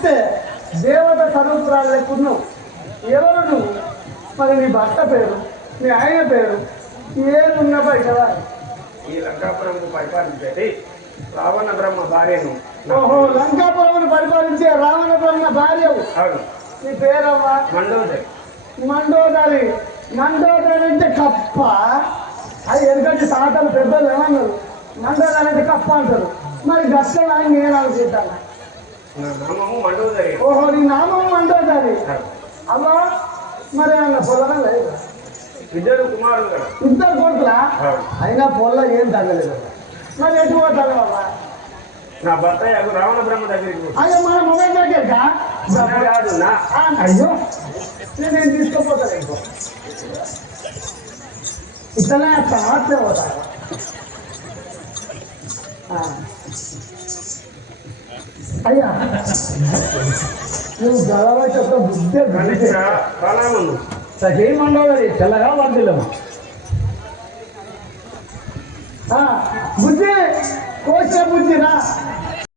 చూస్తే దేవత స్వరూపురాలు లెక్కున్నావు ఎవరు నువ్వు మరి నీ భర్త పేరు నీ ఆయన పేరు ఏమున్నా కదా ఈ లంకాపురం పరిపాలించేది రావణ బ్రహ్మ భార్యను. ఓహో లంకాపురం పరిపాలించే రావణ బ్రహ్మ భార్యవు. అవును. నీ పేరమ్మా మండోదరి. మండోదరి. మండోదరి అంటే కప్ప. అది ఎందుకంటే తాతలు పెద్దలు ఏమన్నారు? మండోదరి అంటే కప్ప అంటారు. మరి గట్ల నేను అనుకుంటాను నీ నామం మండోదరి. అవును. అమ్మా మరి అన్న పొలం లేదు? ఇద్దరు కుమారులు ఇద్దరు కొడుకులా. అయినా పొల్ల ఏం తగ్గలేదు. మరి ఎటు పోతాను బాబా నా భర్త రావణ బ్రహ్మ దగ్గరికి. అయ్యో మన మొబైల్ దగ్గర కాదు అయ్యో నేను తీసుకోపోతాను ఇంకో? అట్లా అయ్యా. నువ్వు గలవచ్చి ఒక బుద్ధి సఖీమండోదరి తెల్లగా వర్దిల్లము. బుద్ధి కోస బుద్ధిరా